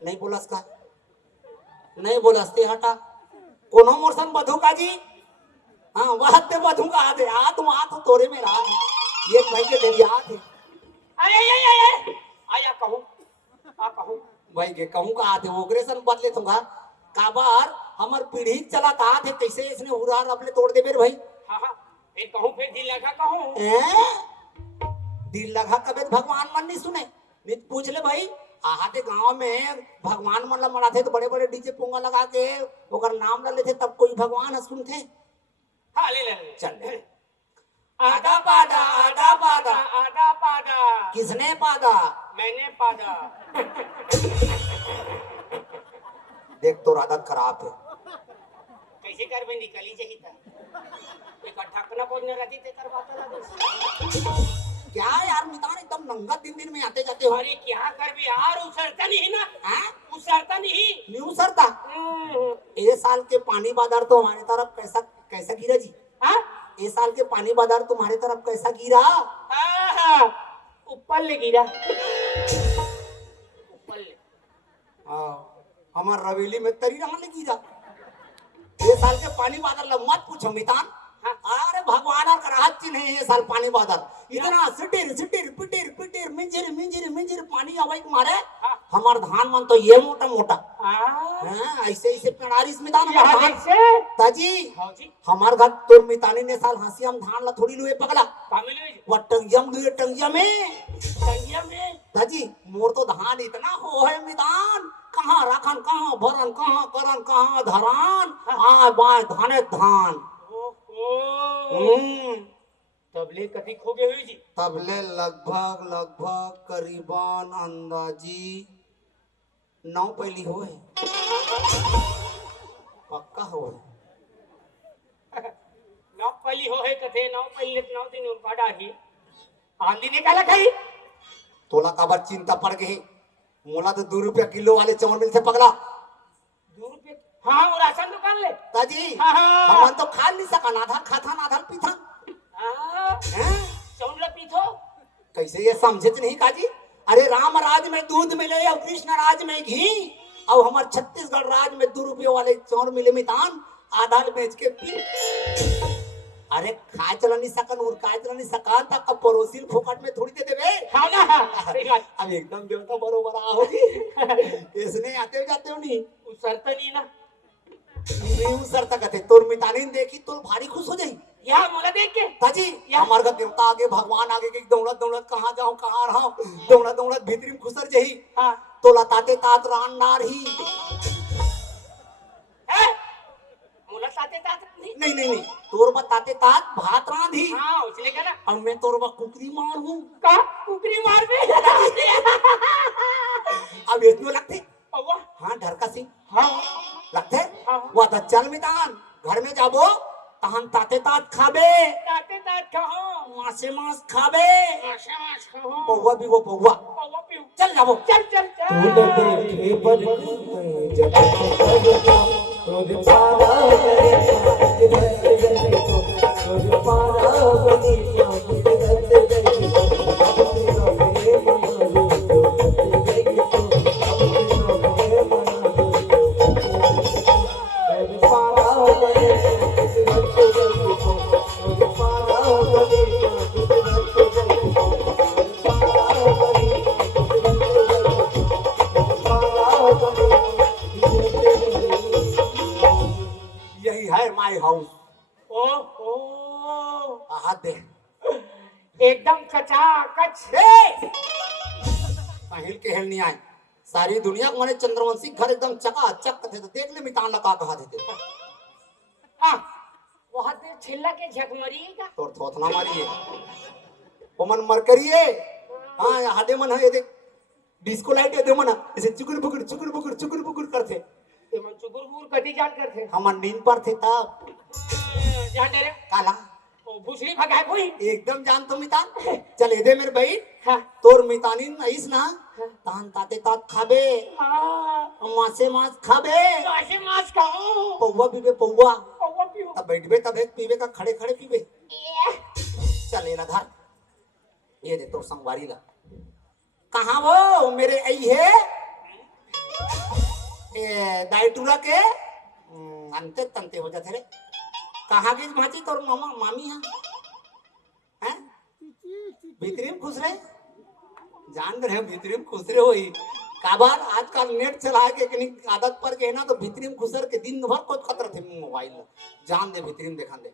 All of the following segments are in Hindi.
नहीं बोलस का नहीं बोलस ते हटा कोनो मोरसन बधू का जी हाँ वह ते बधू का आधे आ तुम आ तो तोरे में रात एक भाई के डेरिया थे अरे आया कहूँ आ कहूँ भाई के कहूँ का आधे ओग्रेसन बदले तुंगा काबार हमार पीढ़ी चला था थे कैसे इसने उड़ार अपने तोड़ दे मेरे भाई हाँ हाँ फिर कहूँ फिर दिल लगा कहूँ दिल लगा कबे भगवान मन नहीं सुने नित पूछ ले भाई आहाते गांव में भगवान मन ला मनाथे तो बड़े बड़े डीजे पोंगा लगा के ओकर नाम ला लेथे तब कोई भगवान ह सुनथे हाँ ले चल आधा पादा आधा पादा आधा पादा किसने पादा मैंने पादा देख तो आदत खराब है कैसे कर में निकली जही था एक ढकना बोलने रहती ते करवाता ला क्या यार मितान एकदम नंगा दिन दिन में आते जाते हो अरे क्या कर भी यार उसरता नहीं ना हाँ उसरता नहीं न्यू सरता ये साल के पानी बाजार तो हमारे तरफ कैसा कैसा गिरा जी हाँ ये साल के पानी बाजार तुम्हारे तरफ कैसा गिरा ऊपर ले गिरा ऊपर ले हमार रवेली में तरी रहा गिरा ये साल के पानी बाजार मत पूछो मितान अरे भगवान और कराची नहीं ये साल पानी बादल इतना सिटिर सिटिर पिटिर पिटिर मिंजिर मिंजिर मिंजिर पानी आवाई तुम्हारे हमार धान मन तो ये मोटा मोटा ऐसे ऐसे पेड़ारिस में दान ताजी हमार घर तोर मितानी ने साल हंसी हम धान ला थोड़ी लुए पगला वो टंगियम लुए टंगिया में ताजी मोर तो धान इतना हो है मितान कहाँ राखन कहाँ भरन कहाँ करन कहाँ धरान आ बाय धाने धान तबले कभी खो गए हुई जी तबले लगभग करीबन अंदाजी 9 पहली होए पक्का होए 9 पहली हो है कथे 9 पहली 9 दिन उनका ही आंधी निकाला खाई तोला काबर चिंता पड़ गई मोला तो 2 रुपया किलो वाले चावल मिलते पगला 2 रुपये हाँ वो राशन दुकान ले ताजी हाँ। हम तो खा नहीं सका ना था खाता ना था पीथा चौंडला पीथो कैसे ये समझे नहीं काजी अरे राम राज में दूध मिले और कृष्ण राज में घी और हमारे छत्तीसगढ़ राज में 2 रुपये वाले चावल मिले मितान आधा बेच के पी अरे खाए चला नहीं सकन और खाए चला नहीं सकान तक अब पड़ोसी फोकट में थोड़ी दे देवे हाँ ना अब एकदम देवता बरोबर आ होगी इसने आते जाते हो नहीं उसरता नहीं ना नहीं उसरता कहते तोर मितानी देखी तो भारी खुश हो जाई यहाँ मोला देख के ताजी हमार का देवता आगे भगवान आगे के दौड़त दौड़त कहाँ जाऊं कहाँ रहा दौड़त दौड़त भीतरी में खुसर जही हाँ तो लताते तात रान नार ही मोला ताते तात नहीं तोर बताते तात भात रांधी हाँ उसने क्या ना अब मैं तोर बा कुकरी मार हूँ का कुकरी मार भी अब इतने लगते पौवा हाँ डर का सी हाँ लगते हाँ वो तो चल मितान घर में जाबो तहन ताते तात खाबे ताते तात खाओ मासे मास खाबे मासे मास खाओ पौवा भी वो पौवा पौवा पीऊ चल जाबो चल चल तू देखे पर जब तो पारा तो पारा यही है माय हाउस ओहो हाथ दे एकदम कचाकच हिल के हिल नहीं आए सारी दुनिया को मैंने चंद्रवंशी घर एकदम चकाचक थे तो देख ले मितान लगा कहा देते हाँ वहाँ पे छिल्ला के झकमरिएगा तोर थोथना मारिए वो मन मर करिए हाँ हादे मन है ये देख डिस्को लाइट है दे मन ऐसे चुकुर बुकुर करते ये मन चुकुर बुकुर कटी जान करते हम नींद पर थे तब जान दे रे काला ओ भूसड़ी भगाए कोई एकदम जान तो मितान चल दे मेरे भाई हाँ तोर मितानी नईस ना तान ताते तात खाबे हाँ मासे मास खाबे मासे मास खाओ पौवा पीबे पौवा पौवा पीओ तब बैठबे तब एक पीबे का खड़े खड़े पीबे चल ये धर ये दे तोर संगवारी ला कहाँ वो मेरे आई है ये दाईटूला के अंते तंते हो जाते रे। कहाँ की भांति तोर मामा मामी हैं? भीतरी में खुश रहे, जान रहे भीतरी में खुश रहे होई। काबार आजकल नेट चला के कनी आदत पर के ना तो भीतरी में खुसर के दिन भर कोई खतरा थे मोबाइल जान दे भीतरी में देखा दे।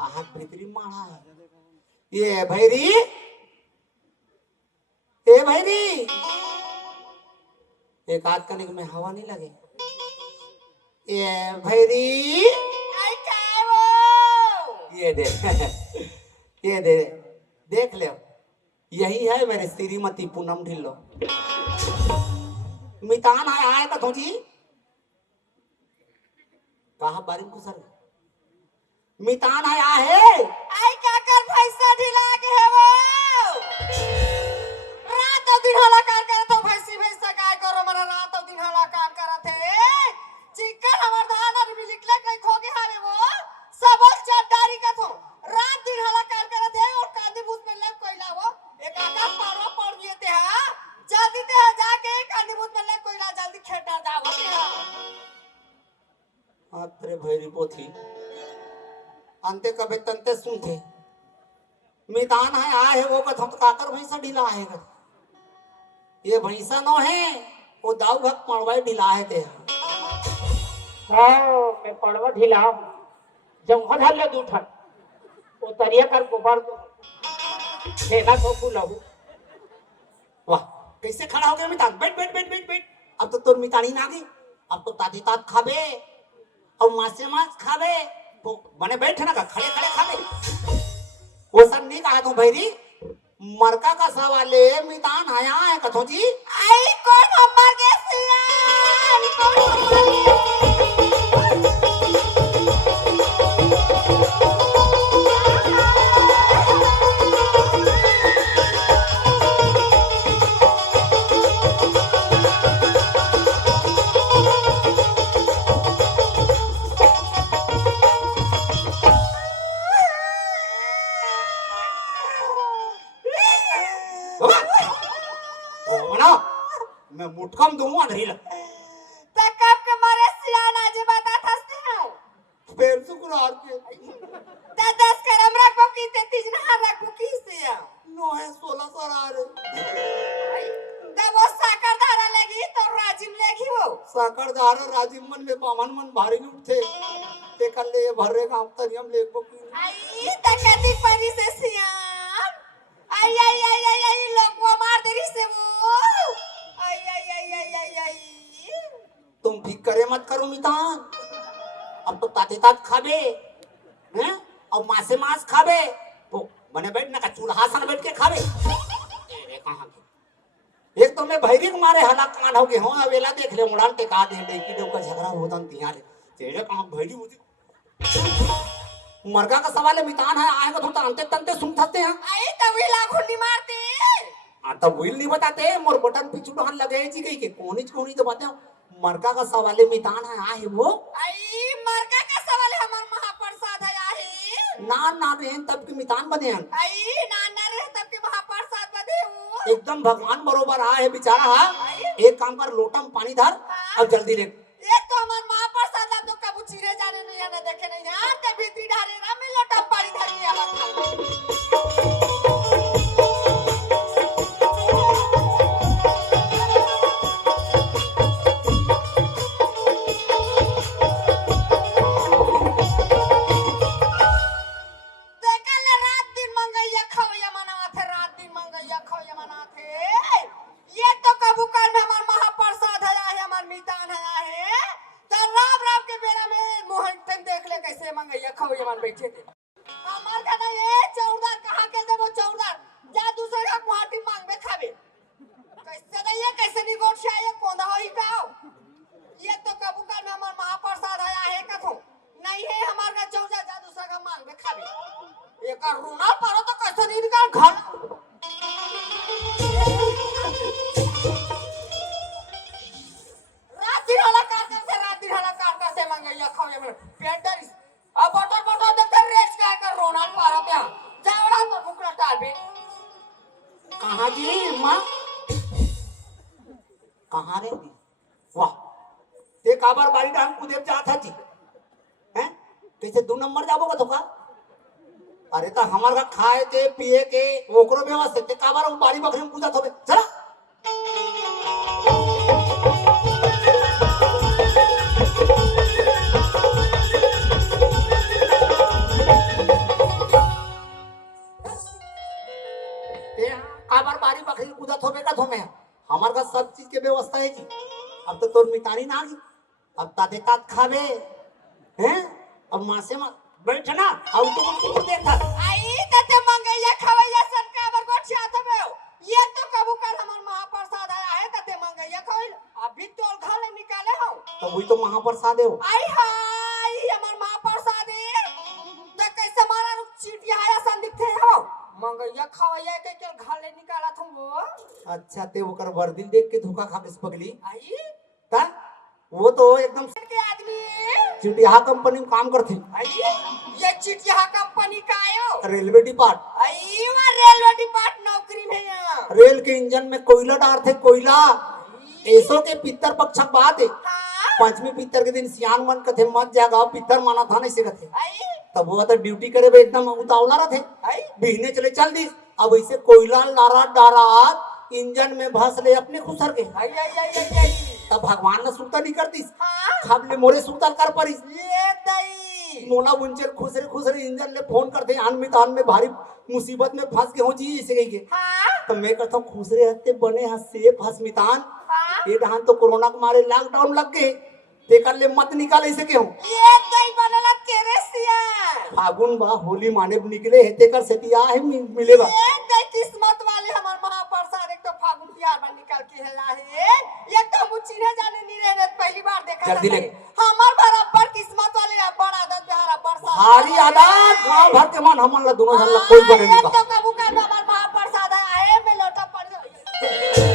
आहा भीतरी माड़ा ये भैरी, ए भैरी एक आध कनिक में हवा नहीं लगे। ये भैरी आई क्या वो ये दे ये दे देख ले, यही है मेरे श्रीमती पूनम ढिल्लो। मितान आए का थोजी कहा बारी को सर मितान आया है। आई क्या कर भैंसा ढिला के है वो रात और दिन हला कार करत हो भैंसी भैंसा काय करो मरा रात और दिन हला कार करत है चिकन हमर धान और भी निकले कई खोगे हावे वो सब चट्टारी का थो रात दिन हला कार करत है और कांदी भूत में लग कोइला वो एक आका पारो पड़ दिए थे हां जल्दी ते जाके कांदी भूत में लग कोइला जल्दी खेटा जाओ अरे भैरी पोथी अंते कबे तंते सुनते मितान है आए है वो का हम काकर भैंसा ढीला है का ये भैंसा नो है वो दाऊ भक्त पड़वाई ढीला है ते हां मैं पड़वा ढीला जब हधल ले दूठन वो तरिया कर गोबर को खेना को फुलाऊ वाह कैसे खड़ा हो गया मितान बैठ बैठ बैठ बैठ बैठ अब तो तोर मितानी ना गई अब तो ताती तात खाबे और मासे मास खाबे तो बने बैठे ना का खड़े खड़े खाबे वो सब नहीं कहा तू भैरी मरका का सवाले मितान आया है कथो जी आई कौन हमर के सियान कौन मैं मुटकम दूंगा ढील तकब के मारे सियान आज बता थसते हो पैर शुक्रार के 10 करम रखो की 33 ना रखो की से नो है 16 सर आ रहे जब वो साकर धारा लगी तो राजिम लेगी वो साकरदार राजीव मन में बामन मन भारी उठते ते कर ले भरे काम तरियम ले को आई तकती परी से सियान आई आई आई आई आई लोग वो मार देरी से वो आई आई आई आई आई आई तुम फिक्रे मत करो मितान अब तो ताते तात खाबे हैं और मासे मास खाबे तो बने बैठ ना का चूल्हा सन बैठ के खाबे ए कहां के एक तो मैं भैरी के मारे हला कान हो के हो अवेला देख ले उड़ान टेका दे दे की का झगड़ा होता तिया रे तेरे कहां भैरी मुझे मरगा का सवाल है मितान है आएगा तो अंते तंते सुन सकते हैं आई तभी लाखुंडी मारती हाँ तो व्हील नहीं बताते मोर बटन पिछू डाल लगे जी कहीं के कोनी तो बताओ मरका का सवाल है मितान है आए वो आई मरका का सवाल है हमार महाप्रसाद है आई ना रे तब के मितान बने हैं आई नाना रे तब के महाप्रसाद बदे वो एकदम भगवान बरोबर आए है बेचारा हाँ एक काम कर लोटा में पानी धर अब जल्दी ले एक तो हमार महाप्रसाद ला तो कबू चिरे जाने नहीं है ना देखे नहीं यार ते भीतरी ढारे ना में लोटा पानी धर लिया था बैठे थे हमार कहना ये चौदार कहां के देबो चौदार जा दूसरे का गुवाहाटी मांग में खाबे कैसे नहीं है कैसे नहीं गोट से आए कोंदा होई गाओ ये तो कबूतर में हमार महाप्रसाद आया है कथो नहीं है हमार का चौदा जा दूसरा का मांग में खाबे एक रूना परो तो कैसे नहीं निकाल घर रात दिन हला काट से मंगैया खाओ ये पेट डरी अब बटर देखते रेक्स का कर रोना पारा पे जावड़ा तो मुकरा टाल बे कहाँ जी माँ कहाँ रे दी? वाह ते काबर बारी डांग कुदेव जात है जी हैं कैसे 2 नंबर जाबो का धोखा अरे तो हमार का खाए के पिए के ओकरो व्यवस्था ते काबर वो बारी बकरी में कूदत होबे चला ते काबर बारी बकरी में कूदत होबे का धोमे हमार का सब चीज के व्यवस्था है जी अब तो तोर मितानी ना जी अब ताते तात खावे हैं अब मासे मा बैठ ना अब तो कुछ देखा आई तते मंगैया खवैया सन का अबर को छात में ये तो कबू कर हमर महाप्रसाद आया है तते मंगैया खवैल अभी तो घर ले निकाले हो तो वही तो महाप्रसाद है वो आई हाय हमर महाप्रसाद है तो कैसे मारा चीटिया आया सन दिखते हो मंगैया खवैया के घर ले निकाला तुम वो अच्छा ते ओकर वर्दिल देख के धोखा खा के पगली आई ता वो तो एकदम के आदमी चिटिया कंपनी में काम करती आई ये चिटिया कंपनी का आयो रेलवे डिपार्ट आई वो रेलवे डिपार्ट नौकरी में है रेल के इंजन में कोयला डालते कोयला ऐसो के पितर पक्षक बात है हाँ पांचवी पितर के दिन सियान मन कथे मत जागा पितर माना था नहीं से कथे आई तब वो तो ड्यूटी करे बे एकदम उतावला रहते आई बिहने चले चल दी अब ऐसे कोयला लारा डारा इंजन में भस ले अपने खुसर के आई आई आई आई तब भगवान ने सुता नहीं करती हाँ खाबले मोरे सुता कर परिस ये दई मोला बुंचर खुसरे इंजन ले फोन करते आन में भारी मुसीबत में फंस के हो जी इसे गई के हाँ तो मैं कहता हूँ खुसरे हत्ते बने हाथ से फसमितान हाँ ये डहान तो कोरोना के मारे लॉकडाउन लग गए ते कर ले मत निकाले इसे के हो ये दई बनला तेरे सिया फागुन बा होली माने निकले हेते कर सेतिया है मिलेगा ये दई किस्मत वाले हमार महाप्रसाद एक तो फागुन बिहार में निकल के हेला है ये तो मुचिने जाने नहीं रहने पहली बार देखा जल्दी ले। हमार बराबर किस्मत वाले है बड़ा आदत बिहार बरसात हारी आदात गांव भर के मन हमन ला दोनों जन ला कोई बने नहीं तो का कबू का हमार महाप्रसाद है मैं लोटा पड़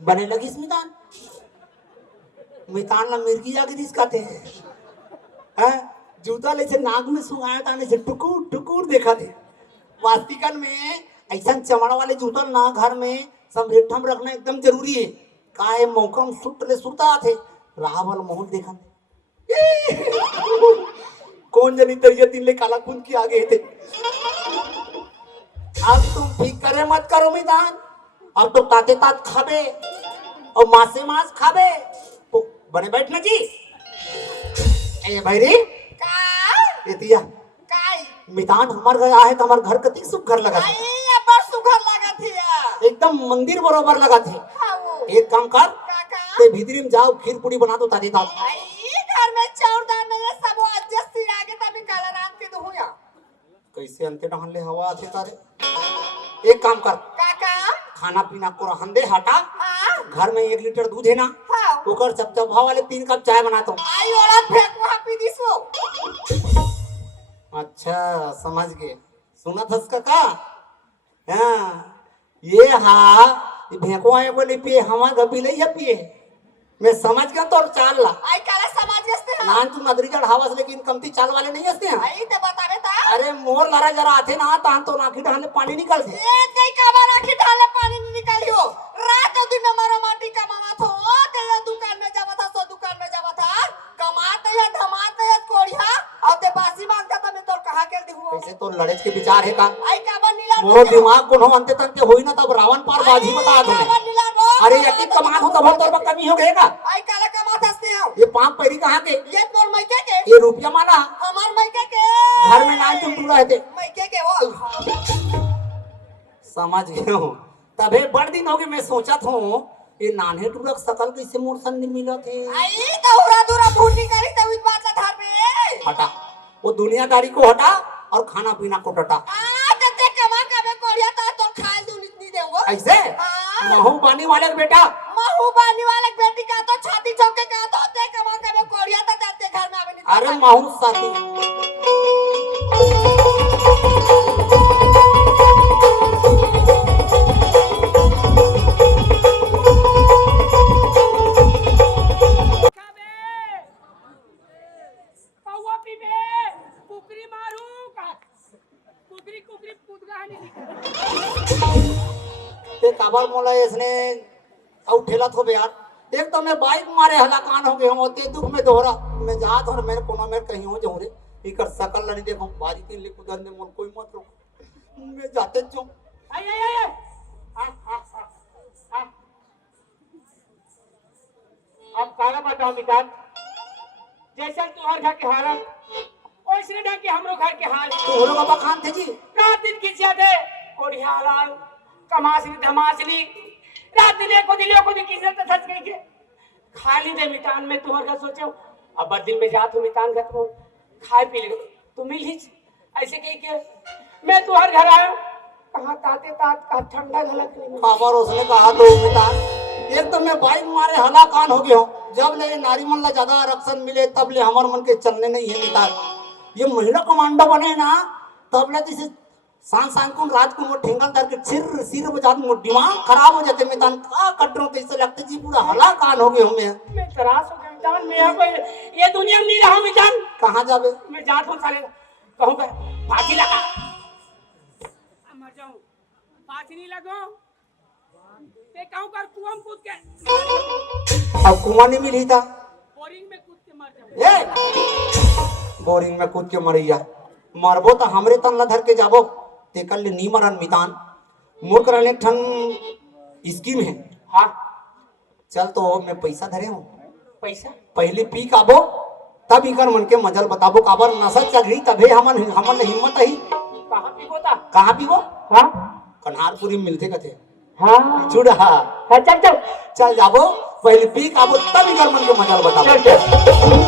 बने लगी स्मितान मितान ला मिर्गी जाके दिसकाते हैं जूता ले से नाक में सुंगाया ताने से टुकुर टुकुर देखा थे वास्तिकन में ऐसा चमड़ा वाले जूता ना घर में संभेठा में रखना एकदम जरूरी है का है मौका में सुट ले सुता थे रावल मोहन देखा थे कौन जनी तरियत ले काला कुंद की आगे थे अब तुम ठीक करे मत करो मितान अब तो ताते तात खाबे और मासे मास खाबे तो बने बैठना जी ए भाई रे का एतिया काई मितान हमार गया है तो हमार घर कति सुख घर लगा आई ये बड़ सुघर लगा थी एकदम मंदिर बरोबर लगा थे हाँ वो एक काम कर काका ते भीतरी में जाओ खीर पूरी बना दो ताते तात आई घर में चाउर दाल नहीं है सब एडजस्ट ही आगे तभी काला रात के तो हुआ कैसे अंते डहन ले हवा आथे तारे एक काम कर काका खाना पीना को रहन दे हटा हाँ घर में 1 लीटर दूध है ना हाँ ओकर चपचपा वाले 3 कप चाय बनाता हूँ आई वाला फेंक वहाँ पी दिसो अच्छा समझ गए सुना था इसका का हाँ ये हाँ ये भेंको आए बोले पिए हमारे घर नहीं है पिए मैं समझ गया तो और चाल ला आई काला समाज जस्ते हैं नान तू नदरी जड़ हवस लेकिन कमती चाल वाले नहीं हंसते हैं आई ते बतावे ता अरे मोर लड़ा जरा आते ना तान तो नाखी ढाले पानी निकलते ये कई काबा राखी ढाले पानी नहीं निकालियो रात और दिन हमारा माटी कमावा थो ते या दुकान में जावा था सो दुकान में जावा था कमाते या धमाते या कोड़िया और ते बासी मांगता था मैं तो कहा के दिखो कैसे तो लड़ेज के विचार है का आई काबा नीला मोरो दिमाग को हो अंते तक होई ना तब रावण पार बाजी बता दो काबा नीला अरे यकी कमान हो तब तोर पर कमी हो गएगा आई काला कमा हंसते हो ये पांच पैरी कहाँ के ये तोर मैके के ये रुपया माला हमार मैके के घर में ना तुम रहे थे मैके के वो समझ गए हो तबे बड़ दिन हो गए मैं सोचा था ये नान्हे टूरक सकल कैसे मोर सन मिला थे आई तो उरा दूरा भूटी करी तो इस बात ला धर में हटा वो दुनियादारी को हटा और खाना पीना को टटा आ ते कमा का बे कोड़िया ता तो खाए दूं इतनी देंगो ऐसे हाँ। महू पानी वाले का बेटा महू बानी वाले बेटी का तो छाती चौके का तो ते कमा का बे कोड़िया ता जाते घर में आवे नहीं अरे महू साथी कुकरी कूदगा नहीं ते काबर मोला इसने औ ठेला थो बे यार। एक तो मैं बाइक मारे हलाकान हो गए हूं ते दुख में दोहरा मैं जात हूं मेरे कोनो में कहीं हो जाऊं रे इकर सकल लड़ी देखो बारी तीन ले कुदन दे मोल कोई मत रोक मैं जाते जो आई आई आई अब काला बताओ मितान जैसा तुम्हार घर के हाल वैसे ढंग के हमरो घर के हाल तो हो लोग बखान थे जी रात दिन खिंचिया थे कोढ़िया लाल कमासली धमासली रात दिन को दिलियो को किसे तो सच गई के खाली दे मितान में तुम्हार का सोचो अब दिन में जात हूं मितान घर को खाए पी ले तू मिल ही ऐसे कही के मैं तुम्हार घर आया कहां ताते तात का ठंडा गलत नहीं काबर उसने कहा तो मितान एक तो मैं बाइक मारे हलाकान हो गया हूं जब ले नारी मन ला ज्यादा आरक्षण मिले तब ले हमार मन के चलने नहीं है मितान ये महिला कमांडो बने ना तब ले जैसे सांस को रात को वो ठेंगल धर के सिर बजा दूं दिमाग खराब हो जाते मितान का कटरो कैसे लगते जी पूरा हलाकान हो गए हूं मैं त्रास हो गया मितान मैं यहाँ कोई ये दुनिया में नहीं रहा हूं मितान कहां जाबे मैं जात हूं साले कहूंगा फांसी लगा मर जाऊं फांसी नहीं लगो ते कहूं कर कुआं में कूद के अब कुआं नहीं मिली था बोरिंग में कूद के मर जाऊं ए बोरिंग में कूद के मरिया मरबो तो हमरे तन ला धर के जाबो ते कल नी मरन मितान मोर करने ठन स्कीम है हां चल तो मैं पैसा धरे हूं पैसा पहले पी काबो तब इकर मन के मजल बताबो काबर नशा चढ़ी तबे हमन हिम्मत ही कहां पीबोता कहां पीबो हां कन्हारपुरी में मिलते कथे हां चुड़ा चल चल चल जाबो पहले पी काबो तब इकर मन के मजल बताबो चल चल